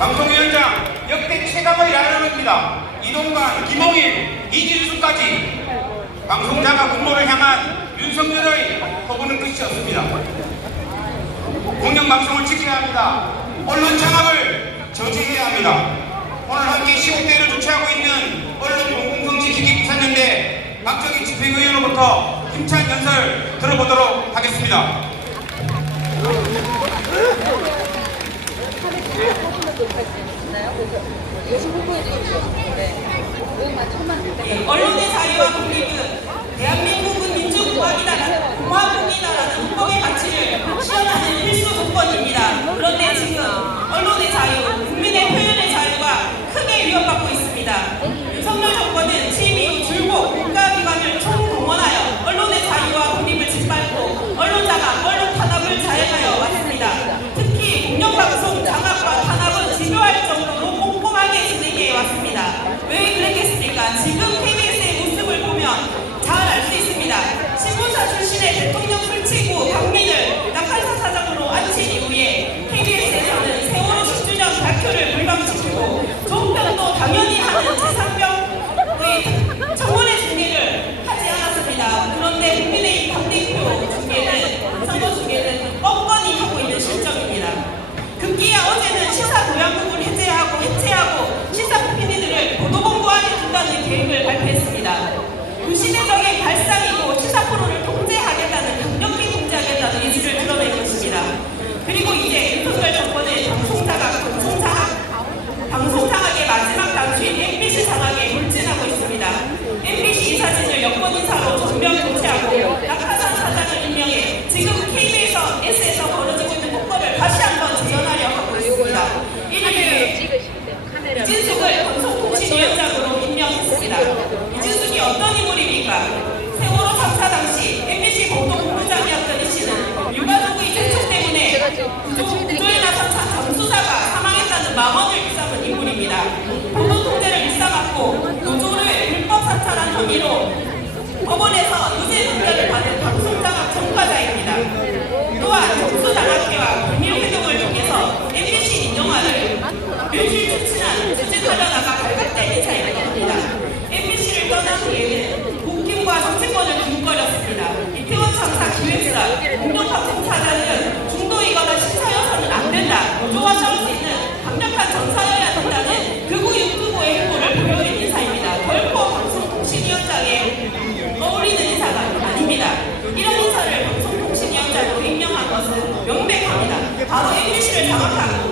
방송위원장 역대 최강의 라인업 입니다. 이동관, 김홍일, 이진수까지 방송자가 군모를 향한 윤석열의 허구는 끝이 없습니다. 공영방송을 지켜야 합니다. 언론 장악을 저지해야 합니다. 오늘 함께 시국대회를 주최하고 있는 언론 공공성 지키기 부산연대 박정희 집행위원으로부터 힘찬 연설 들어보도록 하겠습니다. 언론의 자유와 독립은 대한민국 Esto ya fue 분명히 고치하고 낙하산 사장을 임명해 지금 KB에서 S에서 벌어지고 있는 폭법을 다시 한번 재현하려 하고 있습니다. 이를 위해 이진숙을 건설통신위원장으로 임명했습니다. 이진숙이 어떤 인물입니까? 세월호 3사 당시 MBC 보도 본부장이었던 이 씨는 유가족의 이진숙 때문에 구조에 나선 잠수사가 사망했다는 망언을 投资。好，我允许你们看。